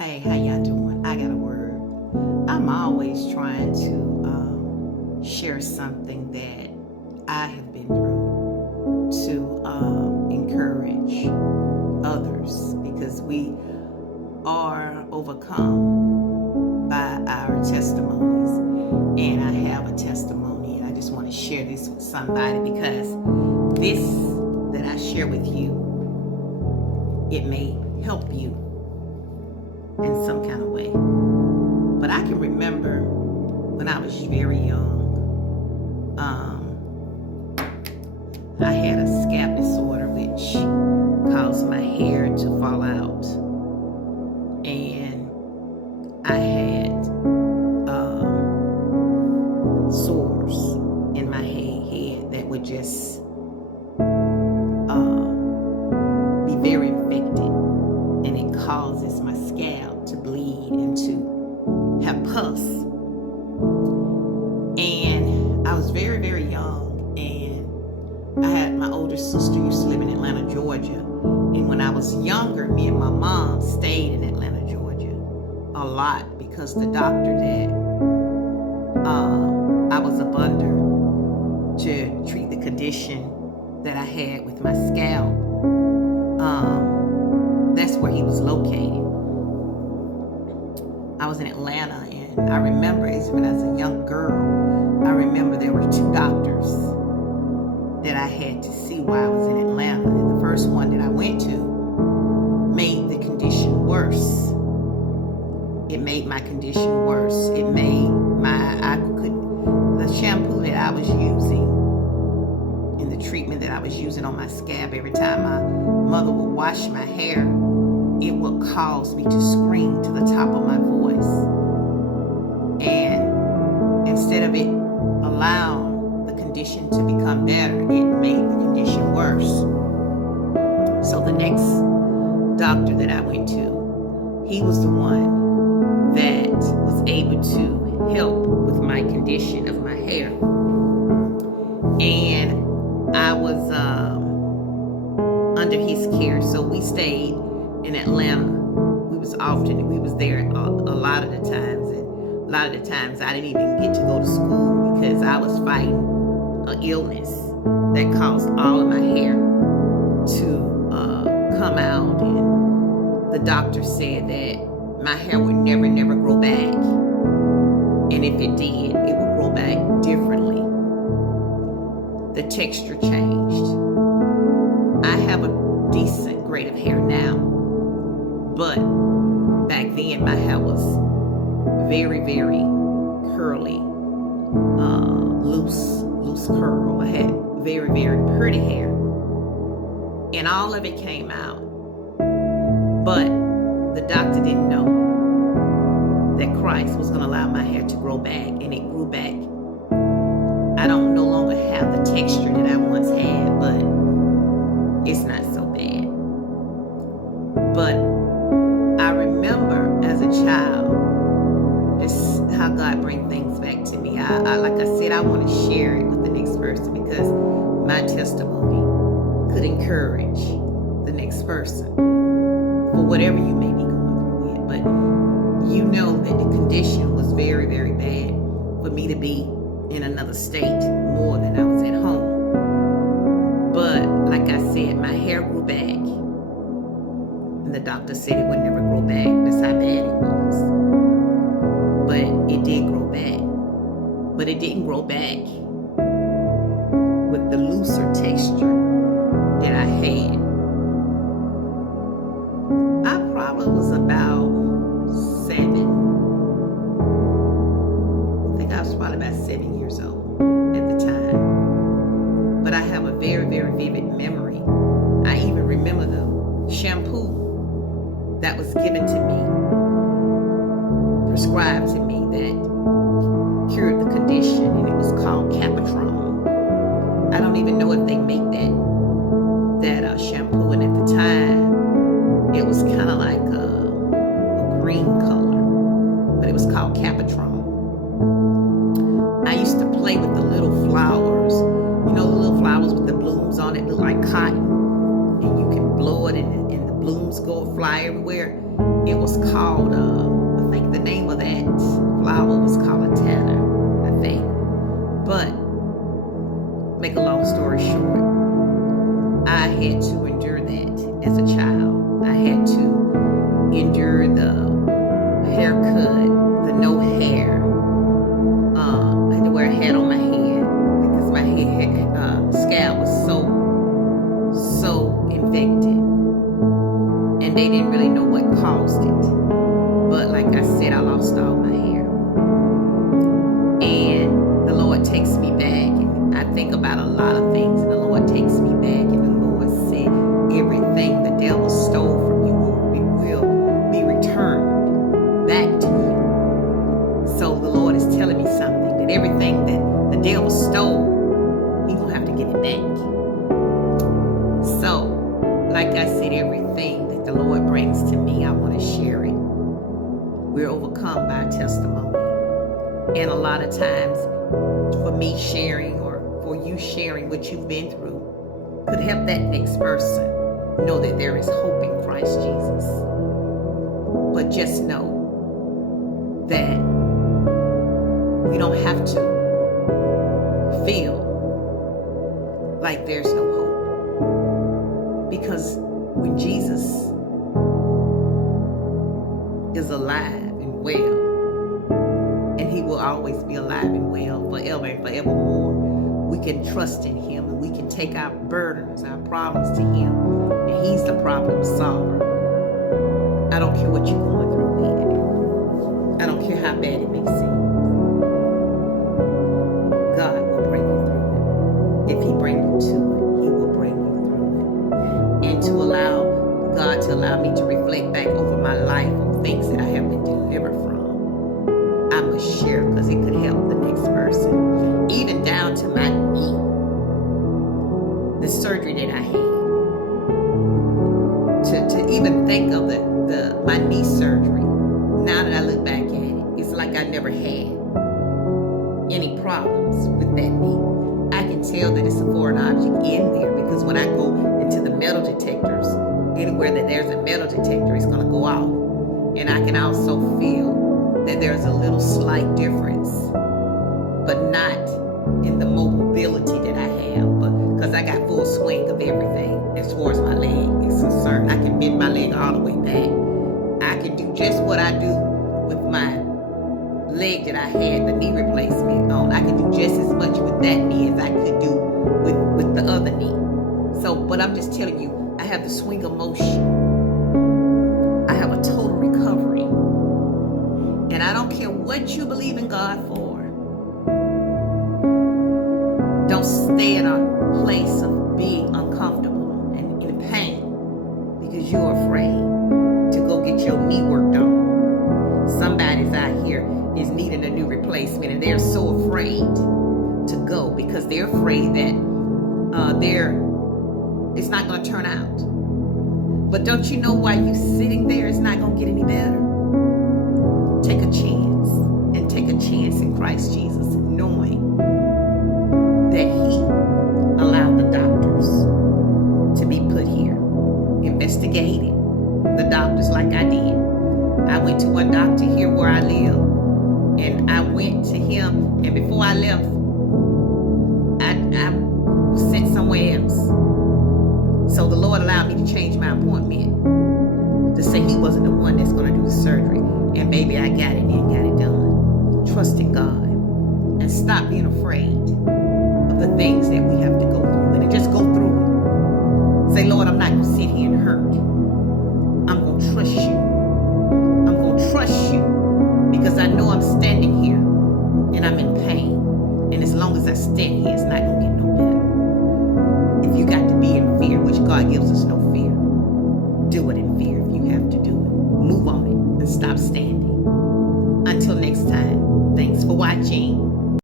Hey, how y'all doing? I got a word. I'm always trying to share something that I have been through to encourage others because we are overcome by our testimonies. And I have a testimony, and I just want to share this with somebody because this that I share with you, it may help you in some kind of way. But I can remember when I was very young, I had a scalp disorder which caused my hair to fall out. And I had sores in my head that would just be very infected. And it causes my scalp to bleed and to have pus. And I was very, very young, and I had my older sister used to live in Atlanta, Georgia. And when I was younger, me and my mom stayed in Atlanta, Georgia a lot because the doctor that I was up under to treat the condition that I had with my scalp, that's where he was located. I was in Atlanta, and I remember when I was a young girl, I remember there were two doctors that I had to see while I was in Atlanta. And the first one that I went to made the condition worse. It made my condition worse. It made the shampoo that I was using and the treatment that I was using on my scalp, every time my mother would wash my hair, it would cause me to scream to the top of my voice. And instead of it allowing the condition to become better, it made the condition worse. So the next doctor that I went to, he was the one that was able to help with my condition of my hair. And I was under his care. So we stayed in Atlanta. We was there a lot of the times, and a lot of the times I didn't even get to go to school because I was fighting an illness that caused all of my hair to come out, and the doctor said that my hair would never grow back, and if it did, it would grow back differently. The texture changed. I have a decent grade of hair now, but back then my hair was very, very curly, loose curl. I had very, very pretty hair, and all of it came out. But the doctor didn't know that Christ was going to allow my hair to grow back, and it grew back. I don't no longer have the texture that I once had, but it's not so bad. But I remember as a child, it's how God brings things back to me. I like I said, I want to share it with the next person because my testimony could encourage the next person for whatever you may be going through with. But you know that the condition was very, very bad for me to be in another state more than I was at home. But like I said, my hair grew back, and the doctor said it would never grow back. That's how bad it was. But it did grow back. But it didn't grow back with the looser texture that I had. I probably was about 7. I think I was probably about 7 years old at the time. But I have a very, very vivid memory. I even remember the shampoo that was given to me, prescribed to me, that cured the condition, and it was called Capatron. I don't even know if they make that shampoo, and at the time, it was kind of like a green color, but it was called Capatron. I used to play with the little flowers, the little flowers with the blooms on it, look like cotton, and you can blow it, and the blooms go fly everywhere. It was called, I think the name of that flower was called a tanner, I think. But, make a long story short, I had to endure that as a child. I had to endure the haircut, the no hair. I had to wear a hat on my head because my scalp was so infected. And they didn't really know what caused it. But like I said, I lost all my hair. And the Lord takes me back. And I think about a lot of things. And the Lord takes me back. And the Lord said, everything the devil stole from you will be returned back to you. So the Lord is telling me something. That everything that the devil stole, he will have to get it back. So, like I said, everything that the Lord brings to me, I want to share it. We're overcome by testimony. And a lot of times, for me sharing or for you sharing what you've been through, could help that next person know that there is hope in Christ Jesus. But just know that we don't have to feel like there's no hope. Because when Jesus is alive and well, and he will always be alive and well forever and forevermore, we can trust in him and we can take our burdens, our problems to him, and he's the problem solver. I don't care what you're going through, man. I don't care how bad it may seem. God will bring you through it. If he brings you to it, he will bring you through it. And to allow God to allow me to reflect back over my life on things that I have been delivered from, I must share because it could help the next person. Even down to my knee. The surgery that I had. To even think of my knee surgery, now that I look back at it, it's like I never had any problems with that knee. I can tell that it's a foreign object in there because when I go into the metal detectors, anywhere that there's a metal detector, it's going to go off. And I can also feel that there's a little slight difference, but not in the mobility that I have, but because I got full swing of everything as far as my leg is concerned. I can bend my leg all the way back. I can do just what I do with my leg that I had the knee replacement on. I can do just as much with that knee as I could do with the other knee. So, but I'm just telling you, I have the swing of motion. I have a total recovery. And I don't care what you believe in God for. Don't stay in a place of being uncomfortable and in pain because you're afraid to go get your knee worked on. Somebody's out here is needing a new replacement and they're so afraid to go because they're afraid that it's not going to turn out. But don't you know while you're sitting there, it's not going to get any better? Take a chance and take a chance in Christ Jesus, knowing that he allowed the doctors to be put here, investigated the doctors like I did. I went to one doctor here where I live, and I went to him, and before I left, I was sent somewhere else. So the Lord allowed me to change my appointment to say he wasn't the one that's going to do the surgery. And maybe I got it and got it done. Trust in God. And stop being afraid of the things that we have to go through. And just go through it. Say, Lord, I'm not going to sit here and hurt. I'm going to trust you. I'm going to trust you because I know I'm standing here and I'm in pain. And as long as I stand here, it's not going to get no better. If you got to be in fear, which God gives us no